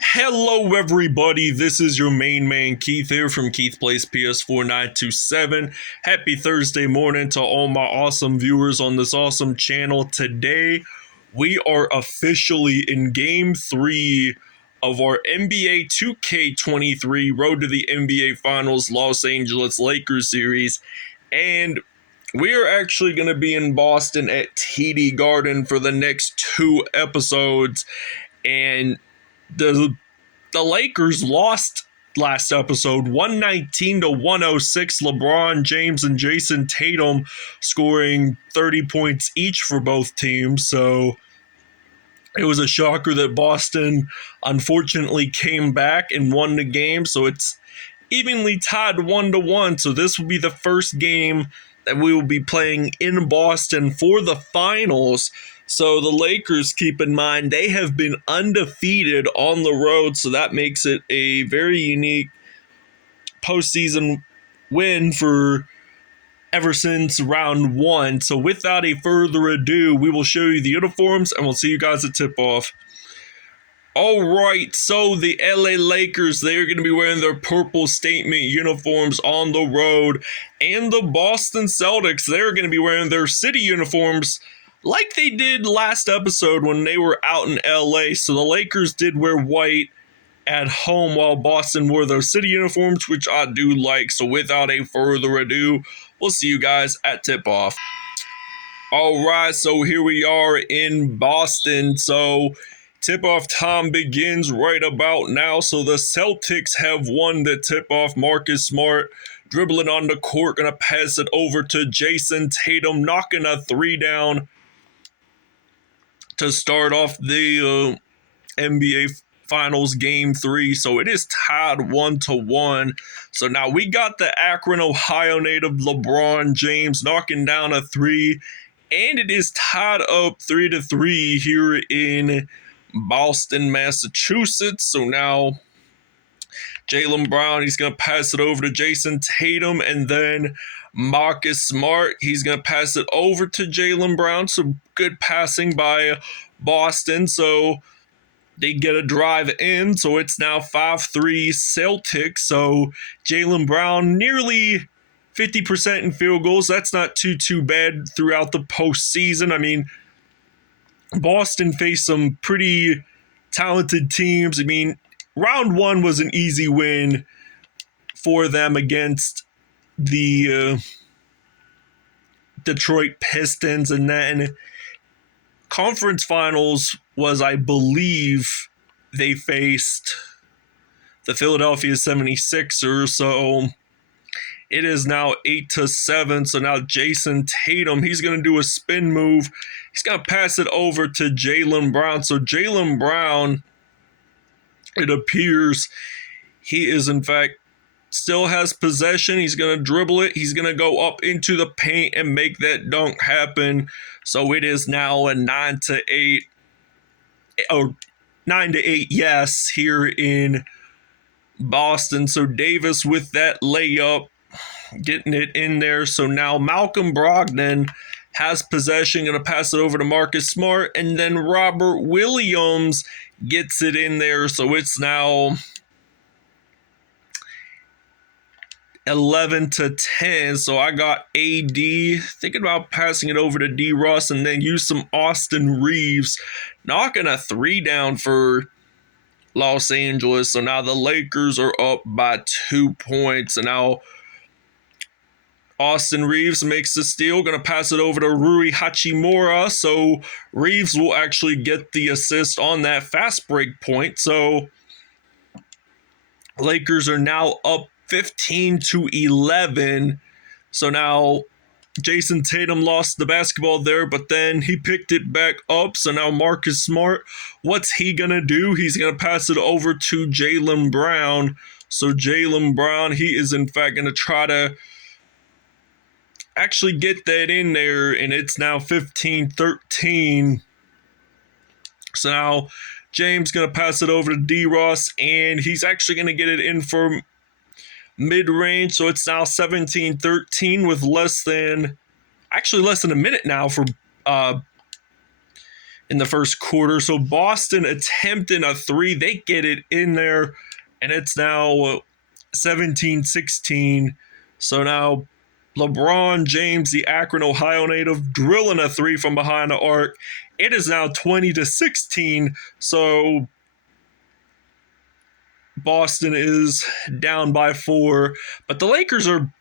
Hello everybody, this is your main man Keith here from Keith Plays PS4 927. Happy Thursday morning to all my awesome viewers on this awesome channel. Today, we are officially in Game 3 of our NBA 2K23 Road to the NBA Finals Los Angeles Lakers series. And we are actually going to be in Boston at TD Garden for the next 2 episodes. And the Lakers lost last episode 119 to 106. LeBron James and Jason Tatum scoring 30 points each for both teams. So it was a shocker that Boston unfortunately came back and won the game. So it's evenly tied 1-1. So this will be the first game that we will be playing in Boston for the finals. So the Lakers, keep in mind, they have been undefeated on the road, so that makes it a very unique postseason win for ever since round 1. So without a further ado, we will show you the uniforms, and we'll see you guys at tip-off. Alright, so the LA Lakers, they're going to be wearing their purple statement uniforms on the road, and the Boston Celtics, they're going to be wearing their city uniforms like they did last episode when they were out in LA. So the Lakers did wear white at home while Boston wore those city uniforms, which I do like. So without a further ado, we'll see you guys at tip-off. Alright, so here we are in Boston. So tip-off time begins right about now. So the Celtics have won the tip-off. Marcus Smart dribbling on the court, gonna pass it over to Jason Tatum, knocking a 3 down to start off the NBA Finals Game 3. So it is tied 1-1. So now we got the Akron, Ohio native LeBron James knocking down a 3. And it is tied up 3-3 here in Boston, Massachusetts. So now Jaylen Brown, he's going to pass it over to Jason Tatum, and then Marcus Smart, he's going to pass it over to Jaylen Brown. So good passing by Boston. So they get a drive in. So it's now 5-3 Celtics. So Jaylen Brown nearly 50% in field goals. That's not too bad throughout the postseason. I mean, Boston faced some pretty talented teams. I mean, round 1 was an easy win for them against the Detroit Pistons, and then conference finals was, I believe, they faced the Philadelphia 76ers. So it is now 8-7. So now Jason Tatum, he's going to do a spin move. He's going to pass it over to Jaylen Brown. So Jaylen Brown, it appears he is in fact still has possession. He's going to dribble it. He's going to go up into the paint and make that dunk happen. So it is now a 9-8, or 9-8, yes, here in Boston. So Davis with that layup, getting it in there. So now Malcolm Brogdon has possession, going to pass it over to Marcus Smart, and then Robert Williams gets it in there. So it's now 11-10. So I got AD thinking about passing it over to D. Ross, and then use some Austin Reeves, knocking a 3 down for Los Angeles. So now the Lakers are up by 2 points, and now Austin Reeves makes the steal, going to pass it over to Rui Hachimura. So Reeves will actually get the assist on that fast break point. So Lakers are now up 15-11. So now Jason Tatum lost the basketball there, but then he picked it back up. So now Marcus Smart, what's he going to do? He's going to pass it over to Jaylen Brown. So Jaylen Brown, he is in fact going to try to actually get that in there, and it's now 15-13. So now James going to pass it over to D. Ross, and he's actually going to get it in for mid-range. So it's now 17-13 with less than a minute now for in the first quarter. So Boston attempting a three. They get it in there, and it's now 17-16. So now LeBron James, the Akron, Ohio native, drilling a three from behind the arc. It is now 20-16. So Boston is down by 4. But the Lakers are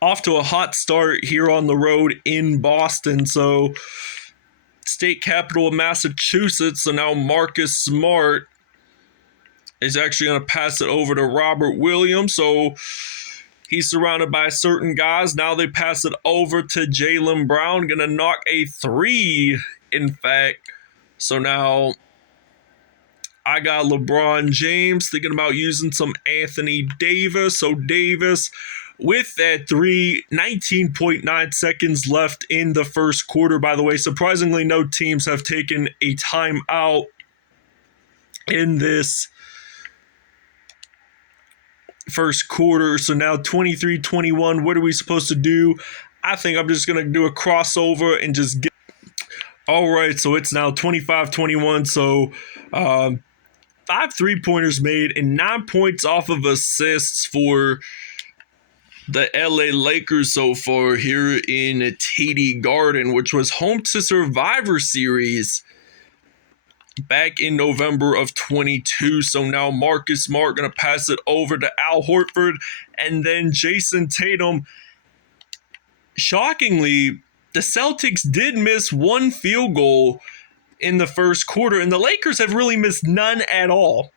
off to a hot start here on the road in Boston. So state capital of Massachusetts. So now Marcus Smart is actually going to pass it over to Robert Williams. So he's surrounded by certain guys. Now they pass it over to Jaylen Brown. Going to knock a three, in fact. So now I got LeBron James thinking about using some Anthony Davis. So Davis with that three, 19.9 seconds left in the first quarter. By the way, surprisingly, no teams have taken a timeout in this first quarter. So now 23-21. What are we supposed to do? I think I'm just going to do a crossover and just get. All right, so it's now 25-21. So 5 3-pointers made and 9 points off of assists for the LA Lakers so far here in TD Garden, which was home to Survivor Series back in November of 22. So now Marcus Smart going to pass it over to Al Horford, and then Jason Tatum. Shockingly, the Celtics did miss one field goal in the first quarter, and the Lakers have really missed none at all.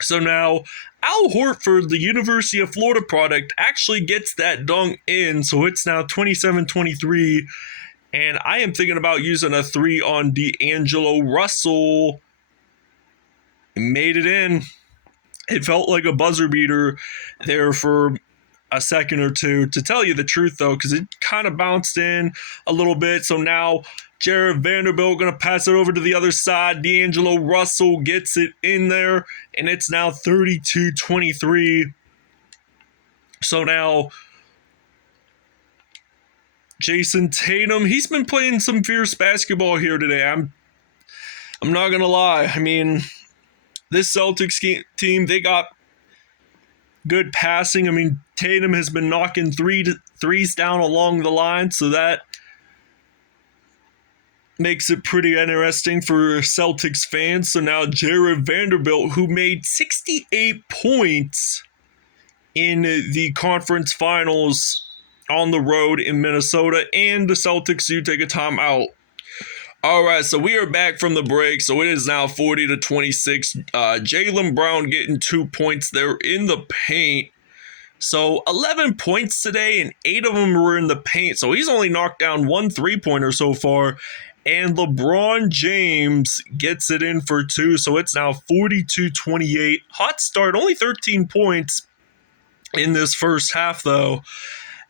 So now Al Horford, the University of Florida product, actually gets that dunk in. So it's now 27-23. And I am thinking about using a three on D'Angelo Russell. Made it in. It felt like a buzzer beater there for a second or two. To tell you the truth, though, because it kind of bounced in a little bit. So now Jared Vanderbilt going to pass it over to the other side. D'Angelo Russell gets it in there, and it's now 32-23. So now Jason Tatum, he's been playing some fierce basketball here today. I'm not going to lie. I mean, this Celtics team, they got good passing. I mean, Tatum has been knocking threes down along the line, so that makes it pretty interesting for Celtics fans. So now Jared Vanderbilt, who made 68 points in the conference finals on the road in Minnesota, and the Celtics do take a timeout. All right, so we are back from the break. So it is now 40-26. Jaylen Brown getting 2 points there in the paint. So 11 points today, and 8 of them were in the paint. So he's only knocked down 1 3-pointer so far. And LeBron James gets it in for 2. So it's now 42-28. Hot start, only 13 points in this first half, though.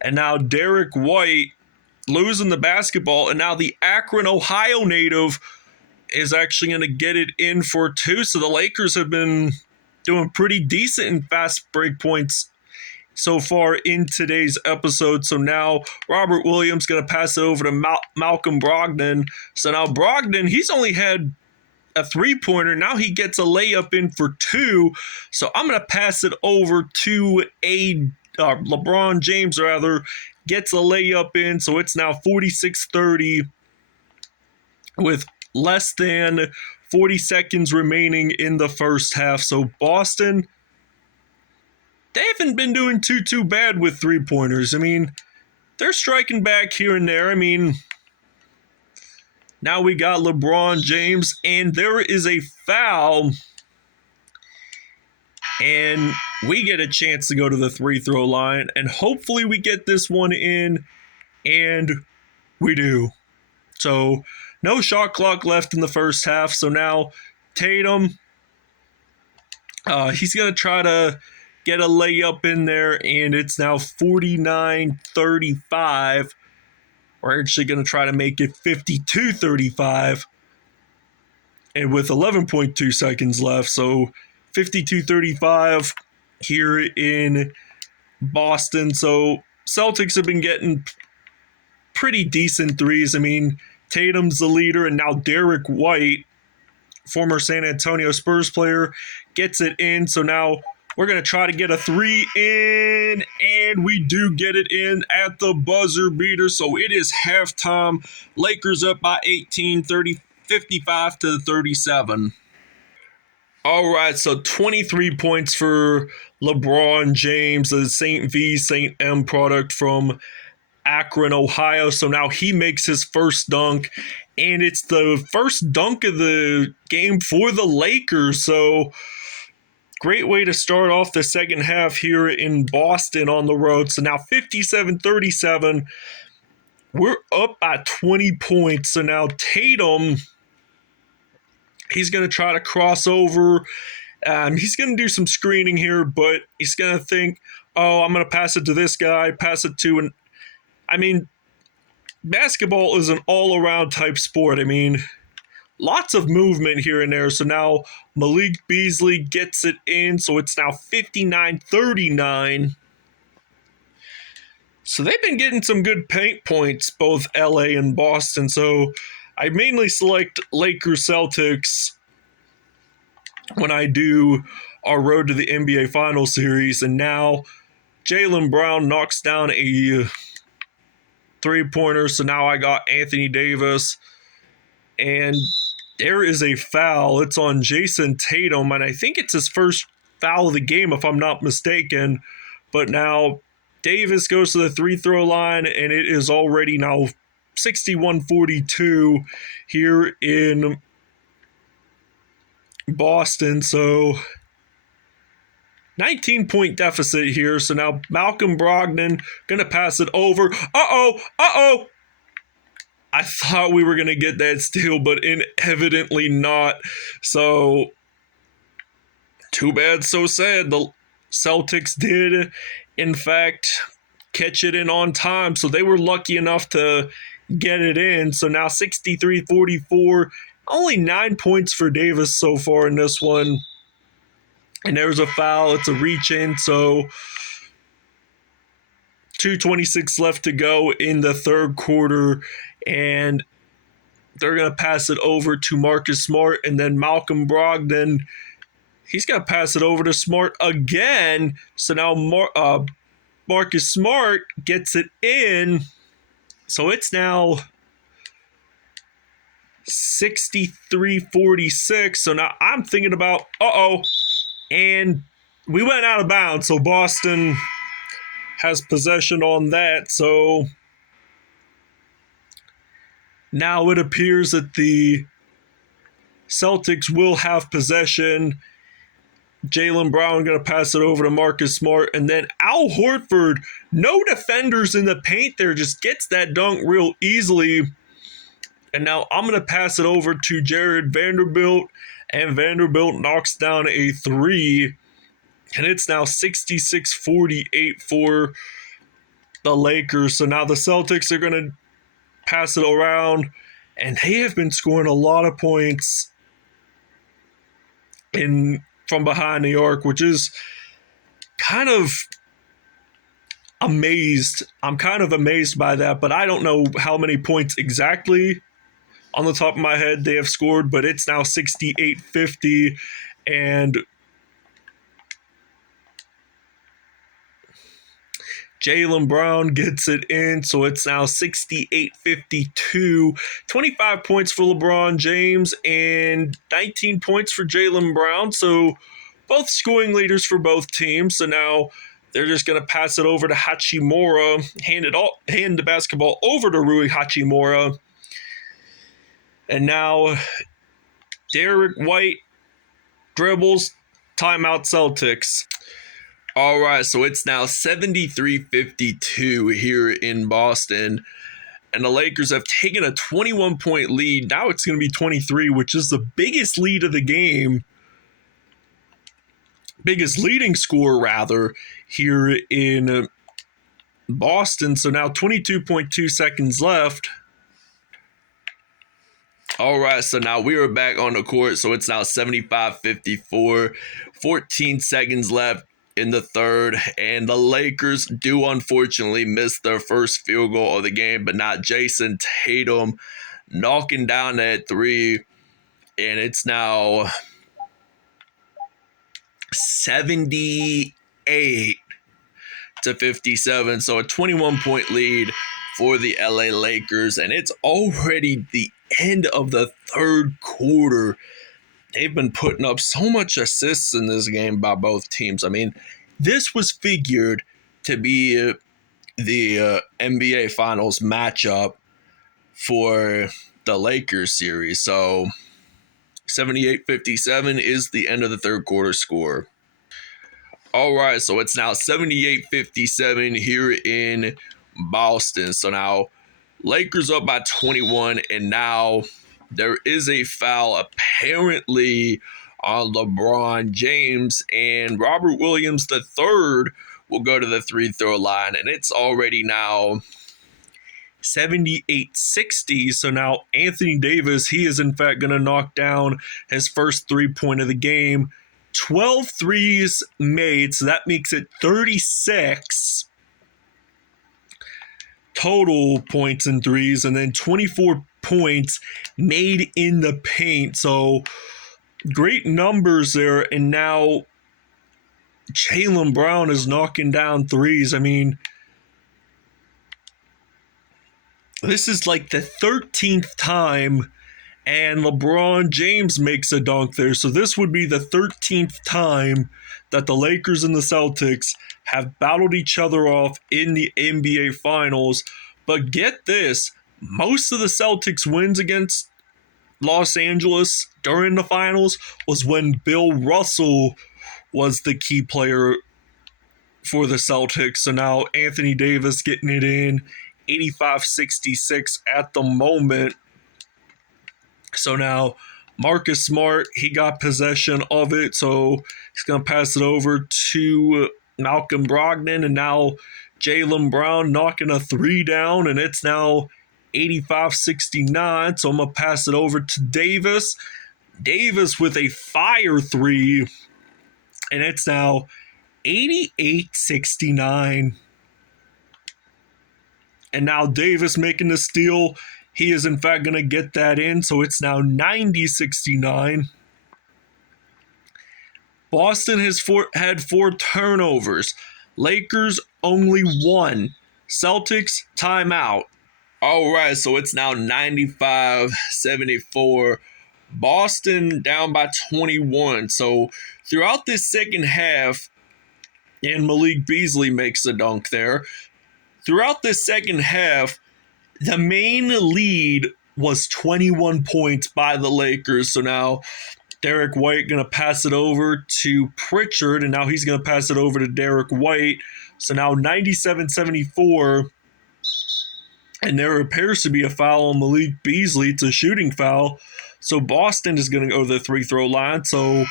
And now Derek White losing the basketball, and now the Akron, Ohio native is actually going to get it in for 2. So the Lakers have been doing pretty decent in fast break points so far in today's episode. So now Robert Williams going to pass it over to Malcolm Brogdon. So now Brogdon, he's only had a 3-pointer. Now he gets a layup in for 2. So I'm going to pass it over to LeBron James, gets a layup in. So it's now 46-30 with less than 40 seconds remaining in the first half. So Boston, they haven't been doing too bad with 3-pointers. I mean, they're striking back here and there. I mean, now we got LeBron James, and there is a foul, and we get a chance to go to the free-throw line, and hopefully we get this one in, and we do. So no shot clock left in the first half. So now Tatum, he's going to try to get a layup in there, and it's now 49-35. We're actually going to try to make it 52-35, and with 11.2 seconds left. So 52-35 here in Boston. So Celtics have been getting pretty decent threes. I mean, Tatum's the leader, and now Derek White, former San Antonio Spurs player, gets it in. So now we're going to try to get a three in, and we do get it in at the buzzer beater. So it is halftime. Lakers up by 18, 55 to 37. All right, so 23 points for LeBron James, the St. V, St. M product from Akron, Ohio. So now he makes his first dunk, and it's the first dunk of the game for the Lakers. So great way to start off the second half here in Boston on the road. So now 57-37. We're up by 20 points. So now Tatum, he's going to try to cross over. He's going to do some screening here, but he's going to think, oh, I'm going to pass it to this guy, pass it to an... I mean, basketball is an all-around type sport. I mean, lots of movement here and there. So now Malik Beasley gets it in. So it's now 59-39. So they've been getting some good paint points, both LA and Boston. So I mainly select Lakers Celtics when I do our Road to the NBA Finals series. And now Jaylen Brown knocks down a three-pointer. So now I got Anthony Davis. And there is a foul. It's on Jason Tatum. And I think it's his first foul of the game, if I'm not mistaken. But now Davis goes to the free-throw line, and it is already now 61-42 here in Boston. So 19-point deficit here. So now Malcolm Brogdon going to pass it over. Uh-oh. I thought we were going to get that steal, but evidently not. So too bad, so sad. The Celtics did, in fact, catch it in on time. So they were lucky enough to get it in. So now 63-44. Only 9 points for Davis so far in this one. And there's a foul. It's a reach in. So 2:26 left to go in the third quarter. And they're going to pass it over to Marcus Smart. And then Malcolm Brogdon, he's going to pass it over to Smart again. So now Marcus Smart gets it in. So it's now 63-46. So now I'm thinking about, and we went out of bounds. So Boston has possession on that. So now it appears that the Celtics will have possession. Jaylen Brown going to pass it over to Marcus Smart. And then Al Horford, no defenders in the paint there, just gets that dunk real easily. And now I'm going to pass it over to Jared Vanderbilt. And Vanderbilt knocks down a three. And it's now 66-48 for the Lakers. So now the Celtics are going to pass it around. And they have been scoring a lot of points from behind the arc, which is kind of amazed. I'm kind of amazed by that, but I don't know how many points exactly on the top of my head they have scored, but it's now 68-50, and Jaylen Brown gets it in, so it's now 68-52. 25 points for LeBron James and 19 points for Jaylen Brown. So both scoring leaders for both teams. So now they're just going to pass it over to Hachimura, hand the basketball over to Rui Hachimura. And now Derek White dribbles, timeout Celtics. All right, so it's now 73-52 here in Boston, and the Lakers have taken a 21-point lead. Now it's going to be 23, which is the biggest lead of the game. Biggest leading score, rather, here in Boston. So now 22.2 seconds left. All right, so now we are back on the court, so it's now 75-54. 14 seconds left in the third, and the Lakers do unfortunately miss their first field goal of the game, but not Jason Tatum knocking down that three, and it's now 78 to 57. So a 21-point lead for the LA Lakers, and it's already the end of the third quarter. They've been putting up so much assists in this game by both teams. I mean, this was figured to be the NBA Finals matchup for the Lakers series. So 78-57 is the end of the third quarter score. All right, so it's now 78-57 here in Boston. So now Lakers up by 21, and now there is a foul apparently on LeBron James, and Robert Williams III will go to the free throw line, and it's already now 78-60. So now Anthony Davis, he is in fact going to knock down his first 3-point of the game. 12 threes made, so that makes it 36 total points in threes, and then 24 points made in the paint. So great numbers there. And now Jaylen Brown is knocking down threes. I mean, this is like the 13th time, and LeBron James makes a dunk there. So this would be the 13th time that the Lakers and the Celtics have battled each other off in the NBA Finals. But get this, most of the Celtics wins against Los Angeles during the finals was when Bill Russell was the key player for the Celtics. So now Anthony Davis getting it in, 85-66 at the moment. So now Marcus Smart, he got possession of it, so he's going to pass it over to Malcolm Brogdon, and now Jaylen Brown knocking a three down, and it's now 85-69, so I'm going to pass it over to Davis. Davis with a fire three, and it's now 88-69. And now Davis making the steal. He is, in fact, going to get that in, so it's now 90-69. Boston has had 4 turnovers. Lakers only 1. Celtics timeout. All right, so it's now 95-74. Boston down by 21. So throughout this second half, and Malik Beasley makes a dunk there. Throughout this second half, the main lead was 21 points by the Lakers. So now Derek White going to pass it over to Pritchard, and now he's going to pass it over to Derek White. So now 97-74, and there appears to be a foul on Malik Beasley. It's a shooting foul. So Boston is going to go to the free throw line. So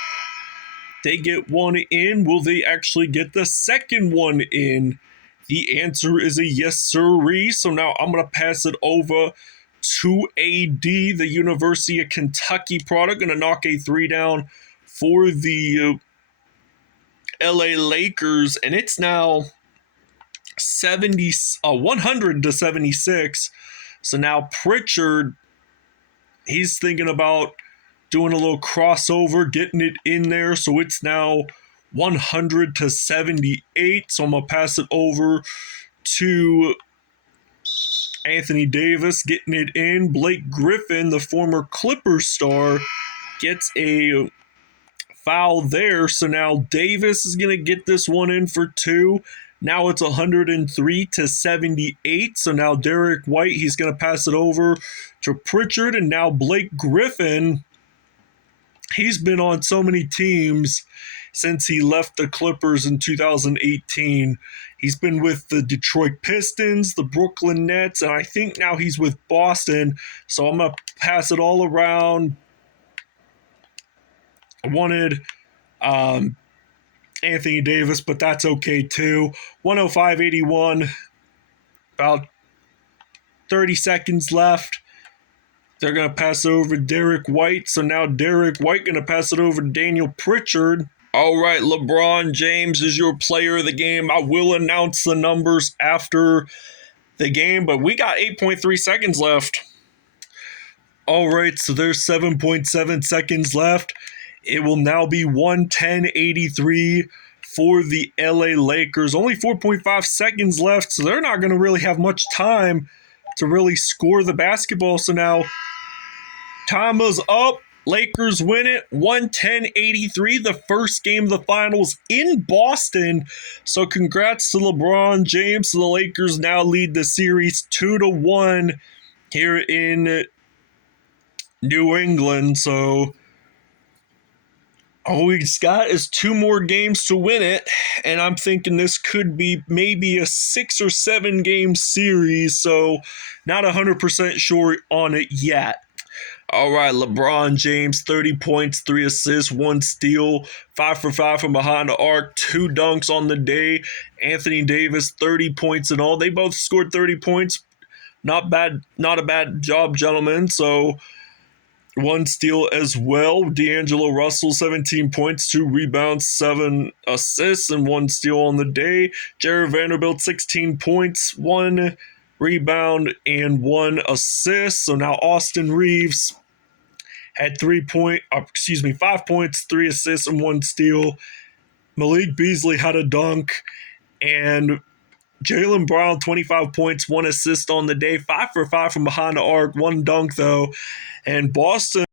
they get one in. Will they actually get the second one in? The answer is a yes, sirree. So now I'm going to pass it over to AD, the University of Kentucky product. Going to knock a three down for the LA Lakers. And it's now 100-76. So now Pritchard, he's thinking about doing a little crossover, getting it in there. So it's now 100-78. So I'm going to pass it over to Anthony Davis, getting it in. Blake Griffin, the former Clippers star, gets a foul there. So now Davis is going to get this one in for 2. Now it's 103-78. So now Derek White, he's going to pass it over to Pritchard. And now Blake Griffin, he's been on so many teams since he left the Clippers in 2018. He's been with the Detroit Pistons, the Brooklyn Nets, and I think now he's with Boston. So I'm going to pass it all around. I wanted Anthony Davis, but that's okay too. 105-81. About 30 seconds left. They're going to pass it over to Derek White. So now Derek White going to pass it over to Daniel Pritchard. All right, LeBron James is your player of the game. I will announce the numbers after the game, but we got 8.3 seconds left. All right, so there's 7.7 seconds left. It will now be 110-83 for the LA Lakers. Only 4.5 seconds left, so they're not going to really have much time to really score the basketball. So now time is up. Lakers win it 110-83, the first game of the finals in Boston. So congrats to LeBron James. The Lakers now lead the series 2-1 here in New England. So all we've got is 2 more games to win it, and I'm thinking this could be maybe a 6 or 7 game series, so not 100% sure on it yet. All right, LeBron James, 30 points, 3 assists, 1 steal, 5 for 5 from behind the arc, 2 dunks on the day. Anthony Davis, 30 points in all. They both scored 30 points. Not a bad job, gentlemen. So 1 steal as well. D'Angelo Russell, 17 points, 2 rebounds, 7 assists, and 1 steal on the day. Jared Vanderbilt, 16 points, 1 rebound, and 1 assist. So now Austin Reeves had 5 points, 3 assists, and 1 steal. Malik Beasley had a dunk, and Jaylen Brown, 25 points, 1 assist on the day, 5 for 5 from behind the arc, 1 dunk though. And Boston